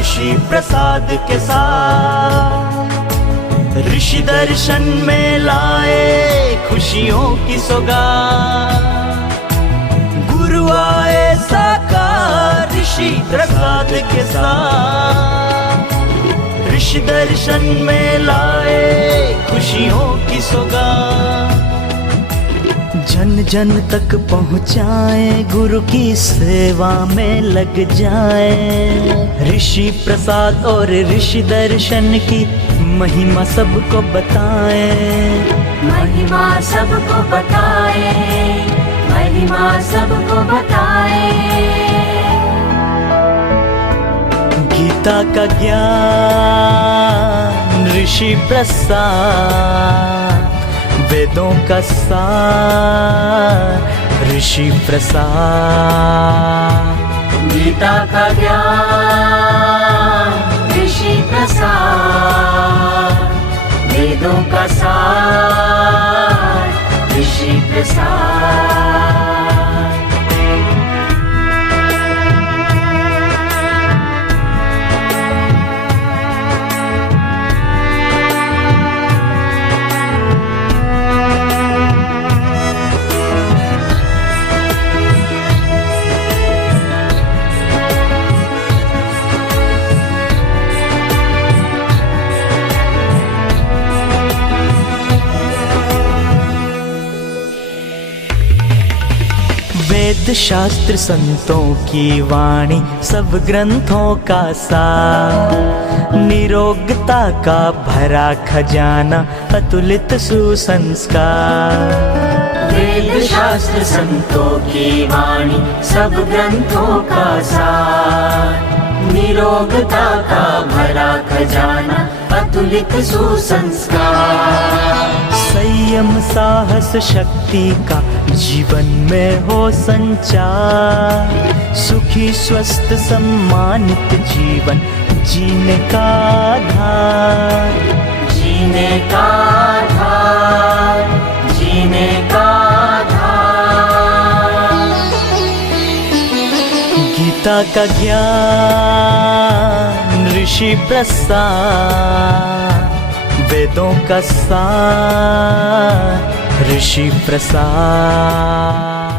ऋषि प्रसाद के साथ ऋषि दर्शन में लाए खुशियों की सौगात। गुरु आए साकार ऋषि प्रसाद के साथ ऋषि दर्शन में लाए खुशियों की सौगात। जन जन तक पहुँचाए गुरु की सेवा में लग जाए। ऋषि प्रसाद और ऋषि दर्शन की महिमा सबको बताए। महिमा सबको बताए, महिमा सबको बताए। गीता का ज्ञान ऋषि प्रसाद, वेदों का सार ऋषि प्रसाद। गीता का ज्ञान ऋषि प्रसाद, वेदों का सार ऋषि प्रसाद। वेद शास्त्र संतों की वाणी सब ग्रंथों का सार, निरोगता का भरा खजाना अतुलित सुसंस्कार। वेद शास्त्र संतों की वाणी सब ग्रंथों का सार, निरोगता का भरा खजाना अतुलित सुसंस्कार। संयम साहस शक्ति का जीवन में हो संचार, सुखी स्वस्थ सम्मानित जीवन जीने का आधार। जीने का आधार, जीने का आधार। गीता का ज्ञान ऋषि प्रसाद, वेदों का सार ऋषि प्रसाद।